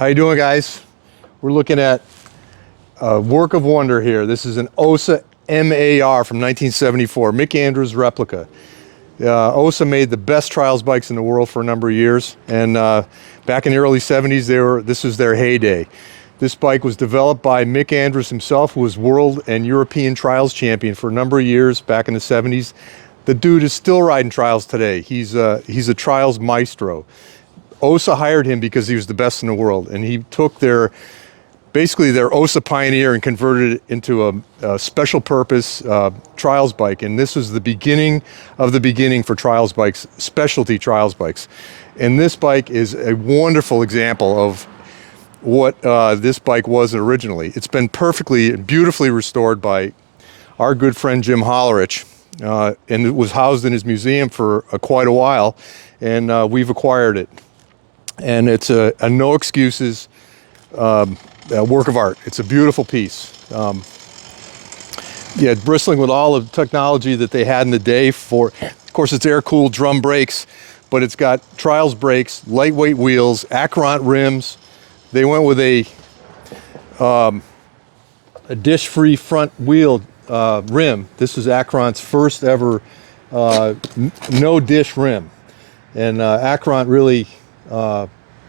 How you doing, guys? We're looking at a work of wonder here. This is an Ossa MAR from 1974, Mick Andrews Replica. Ossa made the best trials bikes in the world for a number of years, and back in the early 70s, this was their heyday. This bike was developed by Mick Andrews himself, who was world and European trials champion for a number of years back in the 70s. The dude is still riding trials today. He's a trials maestro. Ossa hired him because he was the best in the world, and he took basically their Ossa Pioneer and converted it into a special purpose trials bike. And this was the beginning of the beginning for trials bikes, specialty trials bikes. And this bike is a wonderful example of what this bike was originally. It's been perfectly and beautifully restored by our good friend Jim Hollerich, and it was housed in his museum for quite a while, and we've acquired it. And it's a no excuses work of art. It's a beautiful piece. Yeah, bristling with all of the technology that they had in the day. Of course, it's air-cooled drum brakes, but it's got trials brakes, lightweight wheels, Acront rims. They went with a dish-free front wheel rim. This is Acront's first ever no dish rim, and Acront really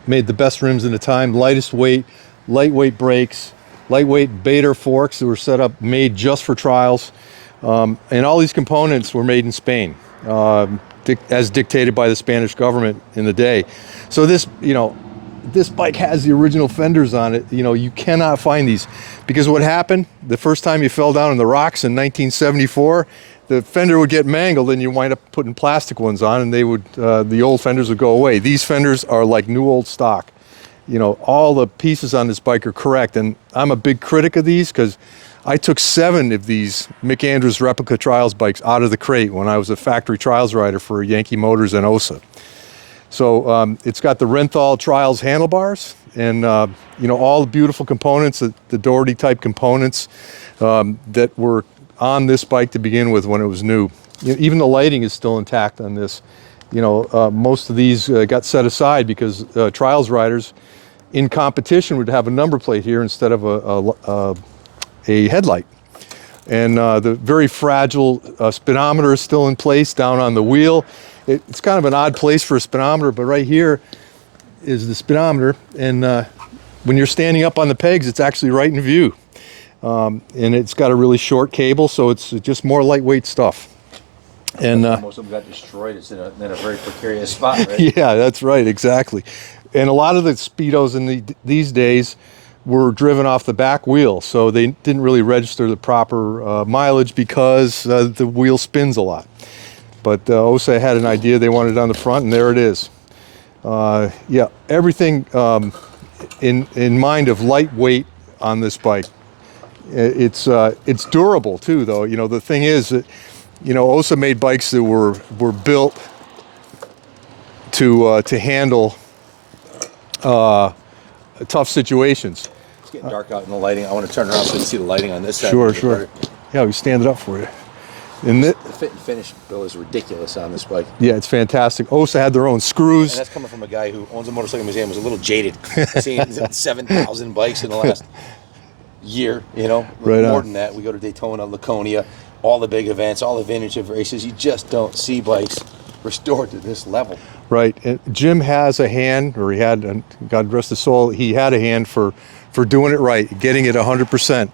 made the best rims in the time. Lightest weight, lightweight brakes, lightweight Bader forks that were made just for trials. And all these components were made in Spain, as dictated by the Spanish government in the day. So this bike has the original fenders on it. You cannot find these, because what happened the first time you fell down in the rocks in 1974, the fender would get mangled and you wind up putting plastic ones on, and the old fenders would go away. These fenders are like new old stock. All the pieces on this bike are correct, and I'm a big critic of these because I took 7 of these Mick Andrews Replica trials bikes out of the crate when I was a factory trials rider for Yankee Motors and Ossa. So it's got the Renthal trials handlebars, and all the beautiful components, the Doherty type components that were on this bike to begin with when it was new. Even the lighting is still intact on this. Most of these got set aside because trials riders in competition would have a number plate here instead of a headlight. And the very fragile speedometer is still in place down on the wheel. It's kind of an odd place for a speedometer, but right here is the speedometer, and when you're standing up on the pegs, it's actually right in view. And it's got a really short cable, so it's just more lightweight stuff. And most of them got destroyed. It's in a very precarious spot, right? Yeah, that's right, exactly. And a lot of the Speedos in these days were driven off the back wheel, so they didn't really register the proper mileage because the wheel spins a lot. But Ossa had an idea they wanted it on the front, and there it is. Yeah, everything in mind of lightweight on this bike. It's durable too, though. The thing is that Ossa made bikes that were built to handle tough situations. It's getting dark out in the lighting. I want to turn around so you can see the lighting on this side. Sure. Yeah, we stand it up for you. And the fit and finish, Bill, is ridiculous on this bike. Yeah, it's fantastic. Ossa had their own screws. And that's coming from a guy who owns a motorcycle museum, was a little jaded. Seeing 7,000 bikes in the last year, Right more on. than that. We go to Daytona, Laconia, all the big events, all the vintage races. You just don't see bikes restored to this level. Right. And Jim has a hand, or he had, and God rest his soul, he had a hand for doing it right, getting it 100%.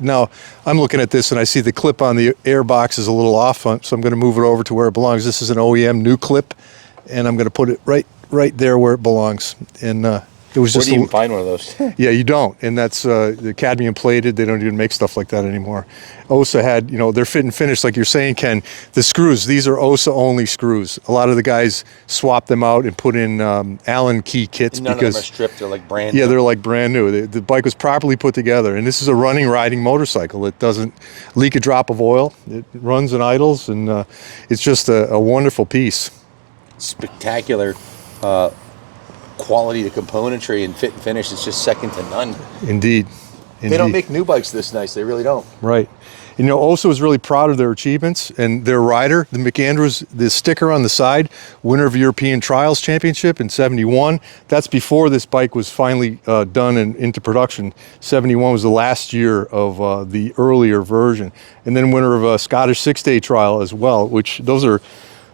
Now I'm looking at this and I see the clip on the air box is a little off, so I'm going to move it over to where it belongs. This is an OEM new clip, and I'm going to put it right there where it belongs. And it was just. Where do you even find one of those? Yeah, you don't, and that's the cadmium plated. They don't even make stuff like that anymore. Ossa had, their fit and finish, like you're saying, Ken. The screws, these are Ossa only screws. A lot of the guys swap them out and put in Allen key kits. None because of them are stripped. They're like brand new. Yeah, they're like brand new. The bike was properly put together, and this is a running, riding motorcycle. It doesn't leak a drop of oil. It runs and idles, and it's just a wonderful piece. Spectacular quality to componentry and fit and finish. It's just second to none. Indeed. They don't Indeed. make new bikes this nice. They really don't. Right. You know, Ossa was really proud of their achievements, and their rider, the Mick, the sticker on the side, winner of European Trials Championship in '71. That's before this bike was finally done and into production. '71 was the last year of the earlier version, and then winner of a Scottish 6-day trial as well. Which those are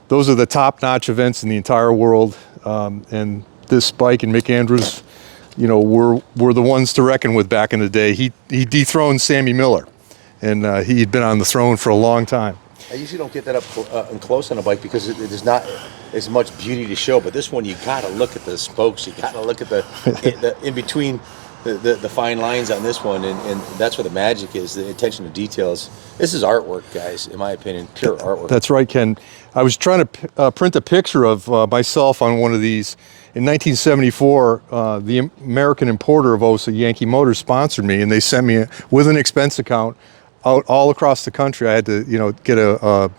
the top-notch events in the entire world, and this bike and Mick Andrews, you know, were the ones to reckon with back in the day. He dethroned Sammy Miller. And he'd been on the throne for a long time. I usually don't get that up and close on a bike because there's not as much beauty to show. But this one, you got to look at the spokes. You got to look at the in between the fine lines on this one, and that's where the magic is. The attention to details. This is artwork, guys. In my opinion, pure artwork. That's right, Ken. I was trying to print a picture of myself on one of these. In 1974, the American importer of Ossa, Yankee Motors, sponsored me, and they sent me with an expense account out all across the country. I had to, you know, get a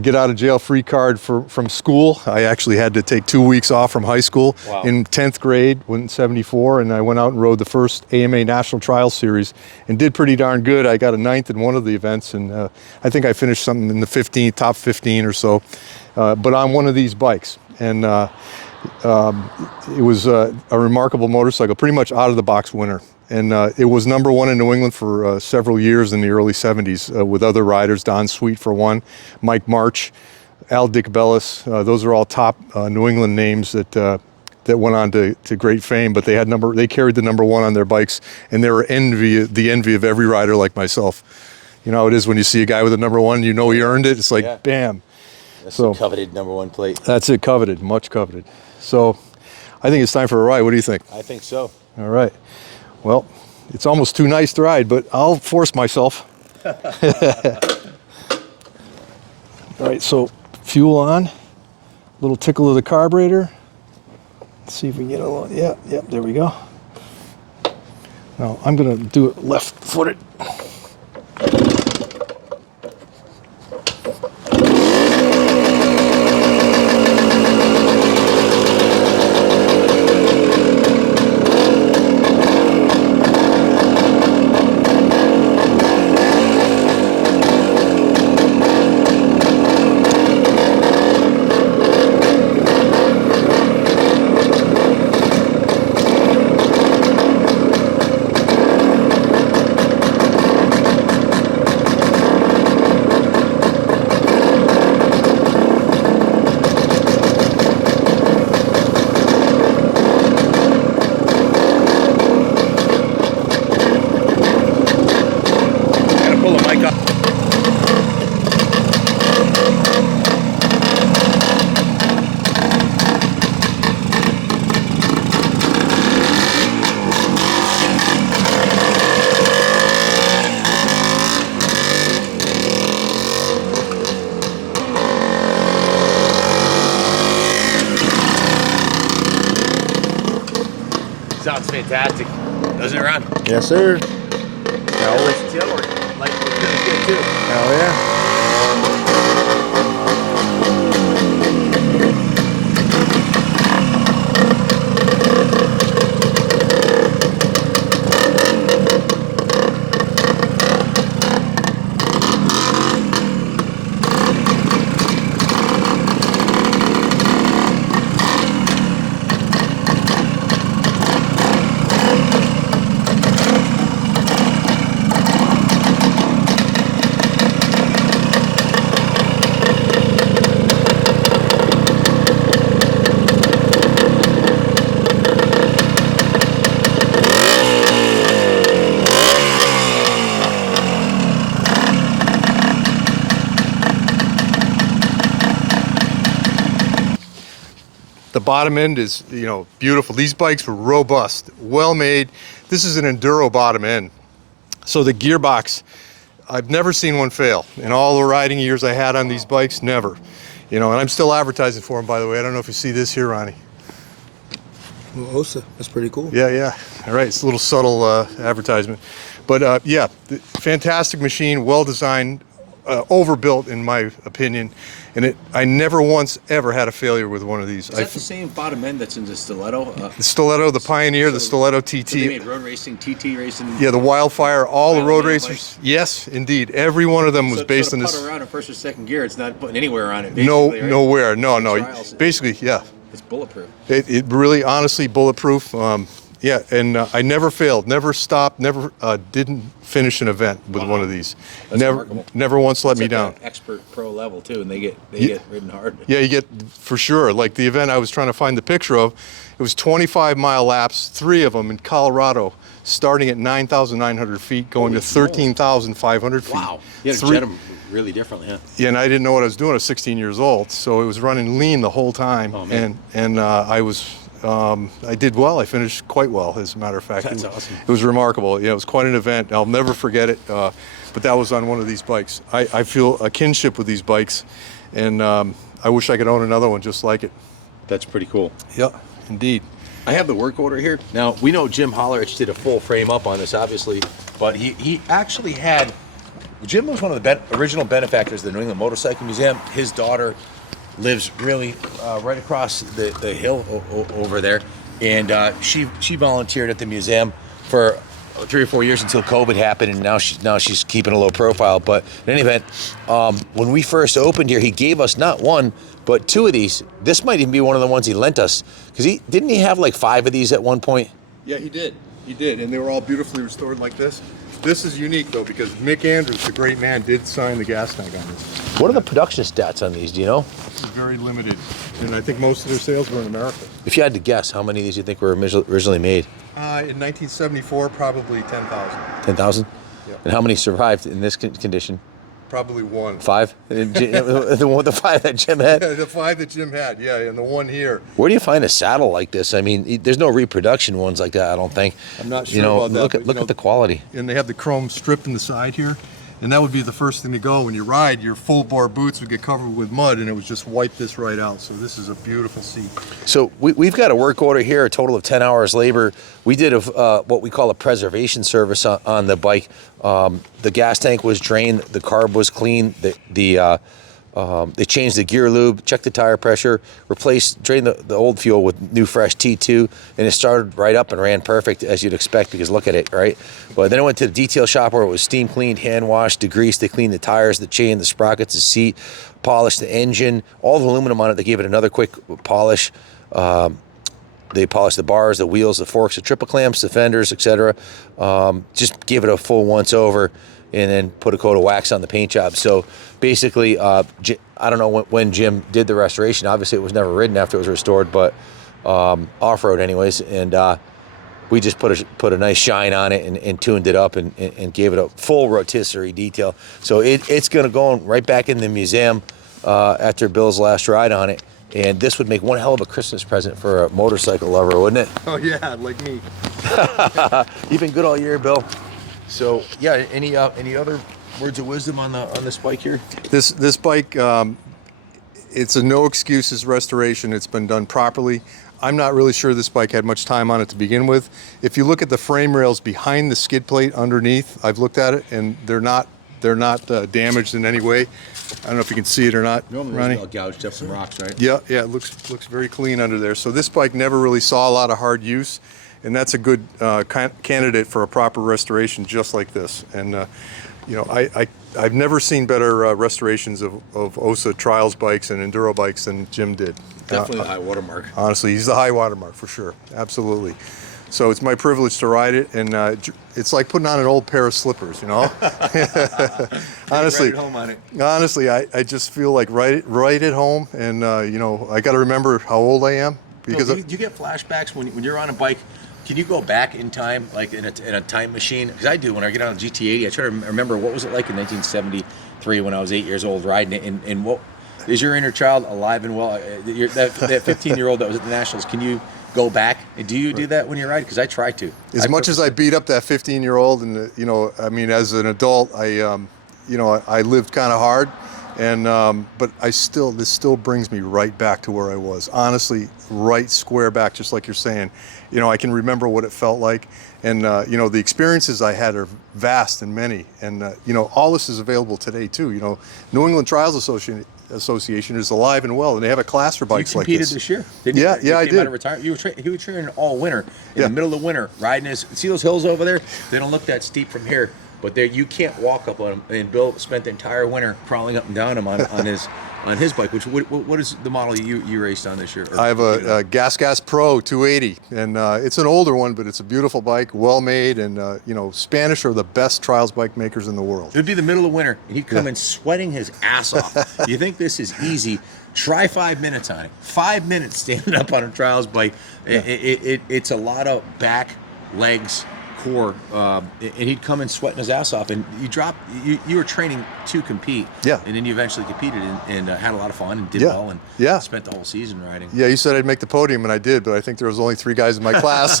get out of jail free card from school. I actually had to take 2 weeks off from high school. Wow. In 10th grade in '74, and I went out and rode the first AMA National Trial Series and did pretty darn good. I got a 9th in one of the events, and I think I finished something in the top 15 or so, but on one of these bikes. And it was a remarkable motorcycle, pretty much out of the box winner. And it was #1 in New England for several years in the early '70s with other riders, Don Sweet for one, Mike March, Al Dick-Bellis. Those are all top New England names that went on to great fame. But they carried the #1 on their bikes, and they were the envy of every rider like myself. You know how it is when you see a guy with a #1, you know he earned it. It's like, Yeah. Bam. That's So the coveted #1 plate. that's it, coveted, much coveted. So I think it's time for a ride. What do you think? I think so. All right. Well, it's almost too nice to ride, but I'll force myself. All right, so fuel on, little tickle of the carburetor. Let's see if we can get a little, yeah, there we go. Now I'm gonna do it left-footed. Sounds fantastic. Doesn't it, Ron? Yes, sir. Tail work. Like, looks really good too. Hell yeah. The bottom end is, you know, beautiful. These bikes were robust, well made. This is an enduro bottom end. So the gearbox, I've never seen one fail. In all the riding years I had on these bikes, never. You know, and I'm still advertising for them, by the way. I don't know if you see this here, Ronnie. Well, Ossa, that's pretty cool. Yeah. All right, it's a little subtle advertisement. But yeah, fantastic machine, well designed, overbuilt in my opinion, and I never once ever had a failure with one of these. Is that the same bottom end that's in the Stiletto? The Stiletto, the Pioneer, the Stiletto TT. So they made road racing, TT racing. Yeah, the Wildfire, all the road Wildman racers. bikes. Yes, indeed. Every one of them was based on to this. putt around in first or second gear, it's not putting anywhere on it. No, Right? nowhere. No. Trials. Basically, yeah. It's bulletproof. It really, honestly, bulletproof. Yeah, and I never failed, never stopped, never didn't finish an event with one of these. That's Never, remarkable. never once let It's me at down. the expert pro level too, and they get ridden hard. Yeah, you get, for sure. Like the event I was trying to find the picture of, it was 25-mile laps, 3 of them in Colorado, starting at 9,900 feet, going Holy to smokes. 13,500 feet. Wow. You had to Three- jet them really differently, huh? Yeah, and I didn't know what I was doing. I was 16 years old, so it was running lean the whole time. Oh, man. And I did well. I finished quite well, as a matter of fact. That's awesome. It was remarkable. Yeah, it was quite an event. I'll never forget it. But that was on one of these bikes. I feel a kinship with these bikes, and I wish I could own another one just like it. That's pretty cool. Yeah, indeed. I have the work order here. Now, we know Jim Hollerich did a full frame up on this, obviously, but he actually had, Jim was one of the original benefactors of the New England Motorcycle Museum. His daughter lives really right across the hill over there, and she volunteered at the museum for 3 or 4 years until COVID happened, and now she's keeping a low profile. But in any event, when we first opened here, he gave us not one but 2 of these. This might even be one of the ones he lent us, because didn't he have like 5 of these at one point? Yeah, he did. He did, and they were all beautifully restored like this. This is unique though, because Mick Andrews, the great man, did sign the gas tank on this. What are the production stats on these? Do you know? This is very limited, and I think most of their sales were in America. If you had to guess, how many of these you think were originally made? In 1974, probably 10,000. 10,000? Yep. And how many survived in this condition? Probably 1. 5? the 5 that Jim had? Yeah, the 5 that Jim had, yeah, and the 1 here. Where do you find a saddle like this? I mean, there's no reproduction ones like that, I don't think. I'm not sure you know, about that, look but, at look at the quality. And they have the chrome strip in the side here, and that would be the first thing to go. When you ride, your full bore boots would get covered with mud, and it would just wipe this right out. So this is a beautiful seat. So we've got a work order here, a total of 10 hours labor. We did what we call a preservation service on the bike. The gas tank was drained, the carb was clean, they changed the gear lube, checked the tire pressure, drained the old fuel with new fresh T2, and it started right up and ran perfect, as you'd expect, because look at it, right? But then it went to the detail shop where it was steam cleaned, hand washed, degreased. They cleaned the tires, the chain, the sprockets, the seat, polished the engine, all the aluminum on it. They gave it another quick polish. They polished the bars, the wheels, the forks, the triple clamps, the fenders, etc. Just gave it a full once over, and then put a coat of wax on the paint job. So basically, I don't know when Jim did the restoration. Obviously, it was never ridden after it was restored, but off-road anyways. And we just put a nice shine on it and tuned it up and gave it a full rotisserie detail. So it's going to go right back in the museum after Bill's last ride on it. And this would make one hell of a Christmas present for a motorcycle lover, wouldn't it? Oh yeah, like me. You've been good all year, Bill. So yeah, any other words of wisdom on this bike here? This bike, it's a no excuses restoration. It's been done properly. I'm not really sure this bike had much time on it to begin with. If you look at the frame rails behind the skid plate underneath, I've looked at it, and they're not damaged in any way. I don't know if you can see it or not. Normally it's all gouged up some rocks, right? Yeah, it looks very clean under there. So this bike never really saw a lot of hard use, and that's a good candidate for a proper restoration just like this. And you know, I've never seen better restorations of Ossa trials bikes and enduro bikes than Jim did. Definitely the high watermark. Honestly, he's the high watermark for sure. Absolutely. So it's my privilege to ride it, and it's like putting on an old pair of slippers, you know. Honestly, Right at home on it. honestly, I just feel like right at home, and you know, I got to remember how old I am because Do you get flashbacks when you're on a bike? Can you go back in time, like in a time machine? Because I do. When I get on a GT80, I try to remember what was it like in 1973 when I was 8 years old riding it, and what is your inner child alive and well? That 15-year-old that was at the Nationals. Can you go back? And do you do that when you ride? Because I try to. as much as I beat up that 15-year-old, and you know, I mean, as an adult, I you know, I lived kind of hard, And but this still brings me right back to where I was. Honestly, right square back, just like you're saying. You know, I can remember what it felt like, and you know, the experiences I had are vast and many. And you know, all this is available today too. You know, New England Trials Association is alive and well, and they have a class for bikes like this. You competed this year, didn't Yeah, you? yeah, I You came out did. of retirement. You were training all winter, in Yeah. the middle of winter, riding this. See those hills over there? They don't look that steep from here, but there you can't walk up on them. And Bill spent the entire winter crawling up and down them on his bike. Which what is the model you raced on this year? Or I have competed on? a Gas Pro 280, and it's an older one, but it's a beautiful bike, well made, and you know, Spanish are the best trials bike makers in the world. It'd be the middle of winter, and he'd come in sweating his ass off. You think this is easy? Try 5 minutes on it. 5 minutes standing up on a trials bike. It's a lot of back, legs, core, and he'd come in sweating his ass off. And you were training to compete. Yeah. And then you eventually competed and had a lot of fun and did Yeah. well and Yeah. spent the whole season riding. Yeah, you said I'd make the podium, and I did, but I think there was only 3 guys in my class.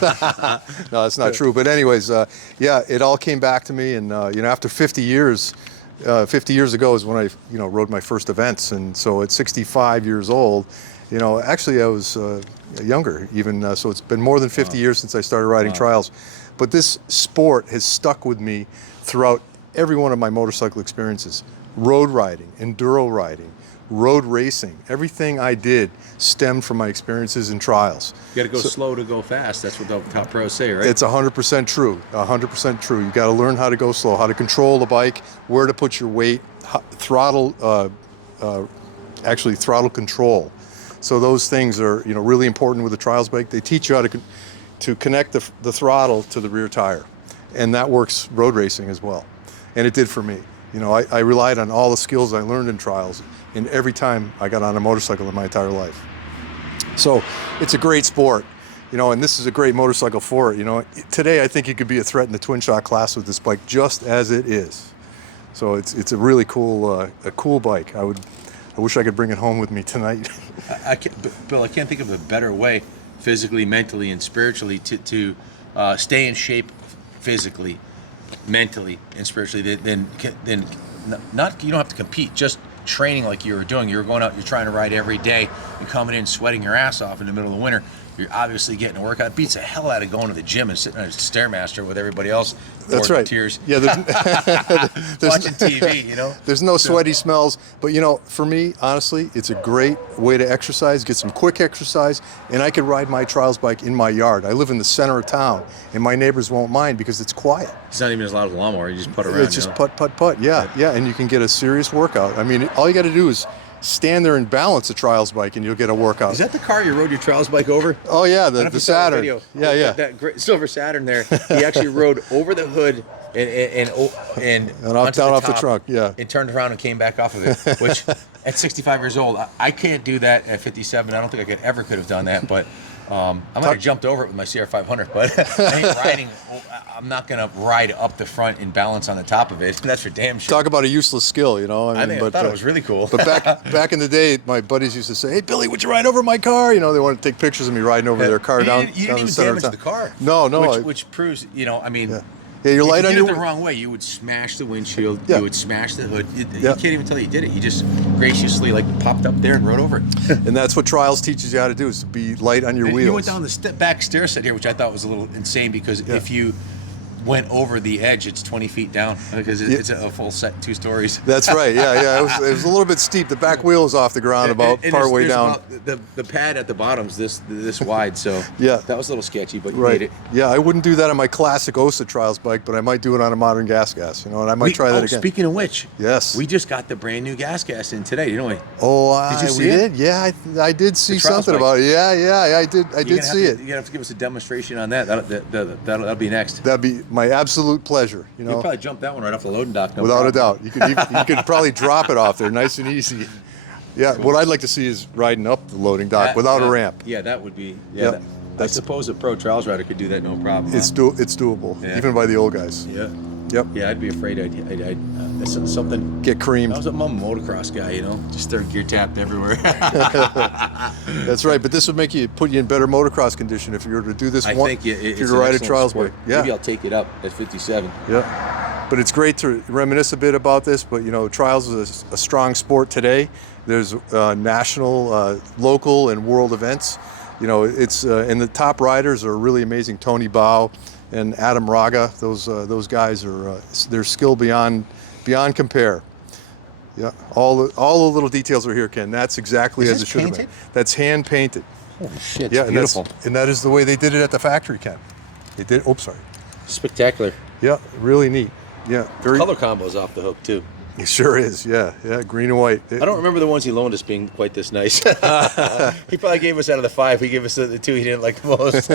No, that's not true. But anyways, yeah, it all came back to me, and you know, after 50 years ago is when I, you know, rode my first events, and so at 65 years old, you know, actually I was younger even, so it's been more than 50 years since I started riding trials. But this sport has stuck with me throughout every one of my motorcycle experiences. Road riding, enduro riding, road racing, everything I did stemmed from my experiences in trials. You got to go slow to go fast. That's what the top pros say, right? It's 100% true, 100% true. You got to learn how to go slow, how to control the bike, where to put your weight, throttle, actually throttle control. So those things are, you know, really important with the trials bike. They teach you how to connect the throttle to the rear tire, and that works road racing as well. And it did for me. You know, I relied on all the skills I learned in trials, and every time I got on a motorcycle in my entire life. So it's a great sport, you know, and this is a great motorcycle for it. You know, today I think you could be a threat in the twin shock class with this bike just as it is. So it's a really cool bike. I wish I could bring it home with me tonight. Bill, I can't think of a better way, physically, mentally, and spiritually, to stay in shape physically, mentally, and spiritually than not. You don't have to compete. Just training like you were doing. You're going out. You're trying to ride every day. You're coming in sweating your ass off in the middle of the winter. You're obviously getting a workout. It beats the hell out of going to the gym and sitting on a Stairmaster with everybody else. That's right. Tears. Yeah, there's Watching TV, you know. There's no sweaty smells, but you know, for me, honestly, it's a great way to exercise, get some quick exercise, and I could ride my trials bike in my yard. I live in the center of town, and my neighbors won't mind because it's quiet. It's not even as loud as a lawnmower. You just put around. It's just putt. Yeah, and you can get a serious workout. I mean, all you got to do is stand there and balance a trials bike, and you'll get a workout. Is that the car you rode your trials bike over? Oh yeah, I don't know if the you saw that Saturn. video. Yeah. That great silver Saturn there. He actually rode over the hood and onto down off the top trunk, yeah. and turned around and came back off of it. Which, at 65 years old, I can't do that. At 57, I don't think I could have done that. But I might have jumped over it with my CR500. But I ain't riding. I'm not gonna ride up the front and balance on the top of it. That's for damn sure. Talk about a useless skill, you know. I thought it was really cool. But back in the day, my buddies used to say, "Hey Billy, would you ride over my car?" You know, they wanted to take pictures of me riding over their car down. You didn't down even the center of damage town. the car. No. Which proves, you know, I mean. Yeah. Yeah, you're light if on you your. did it the wrong way, you would smash the windshield. Yeah. You would smash the hood. You Yeah. can't even tell you did it. You just graciously popped up there and rode over it. And that's what trials teaches you how to do, is to be light on your wheels. You went down the back stair set here, which I thought was a little insane because if you went over the edge, it's 20 feet down because it's a full set, 2 stories. That's right. Yeah. It was a little bit steep. The back wheel is off the ground about part way down. About the pad at the bottom's this wide, so Yeah. that was a little sketchy, but you Right. made it. Yeah, I wouldn't do that on my classic Ossa trials bike, but I might do it on a modern gas, you know, and I might try that again. Speaking of which, Yes. we just got the brand new gas in today, didn't we? Oh, Did you see we it? did? Yeah, I did see trials something bike. about it. Yeah, I did see it. You're gonna have to give us a demonstration on that. That'll be next. That'd be my absolute pleasure, you You'll know, probably jump that one right off the loading dock. No without a problem. doubt. You could probably drop it off there nice and easy. Yeah, what I'd like to see is riding up the loading dock without a ramp. Yeah, that would be. Yep. I That's- suppose a pro trials rider could do that no problem. It's doable, Yeah. even by the old guys. Yeah. Yep. Yeah, I'd be afraid I'd that's something. Get creamed. I was a motocross guy, you know, just start gear tapped everywhere. That's right, but this would put you in better motocross condition if you were to do this. I one, think if it's you were to an ride a excellent trials sport. bike. Yeah. Maybe I'll take it up at 57. Yeah. But it's great to reminisce a bit about this. But you know, trials is a strong sport today. There's national, local, and world events. You know, it's and the top riders are really amazing. Tony Bow and Adam Raga. Those guys are they're skill beyond compare. Yeah, all the little details are here, Ken. That's exactly Is as it this should have painted? been. That's hand painted. Holy shit! Yeah, It's beautiful. and that is the way they did it at the factory, Ken. They did. Oops, sorry. Spectacular. Yeah, really neat. Yeah, very. Color combo's off the hook too. It sure is. Yeah, green and white. I don't remember the ones he loaned us being quite this nice. He probably gave us out of the 5. He gave us the 2 he didn't like the most.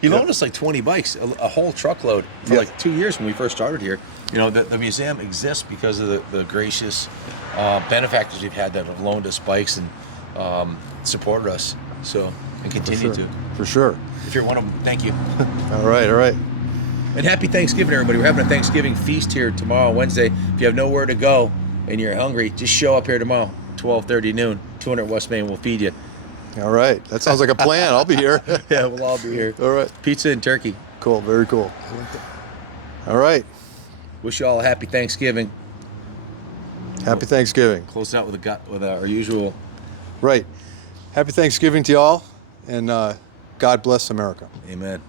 He loaned us like 20 bikes, a whole truckload for like 2 years when we first started here. You know, the museum exists because of the gracious benefactors we've had that have loaned us bikes and supported us. So, and continue to. For sure. If you're one of them, thank you. All right. And happy Thanksgiving, everybody. We're having a Thanksgiving feast here tomorrow, Wednesday. If you have nowhere to go and you're hungry, just show up here tomorrow, 12:30 noon, 200 West Main. We'll feed you. All right. That sounds like a plan. I'll be here. Yeah, we'll all be here. All right. Pizza and turkey. Cool. Very cool. All right. Wish you all a happy Thanksgiving. Happy Thanksgiving. Close out with our usual. Right. Happy Thanksgiving to y'all, and God bless America. Amen.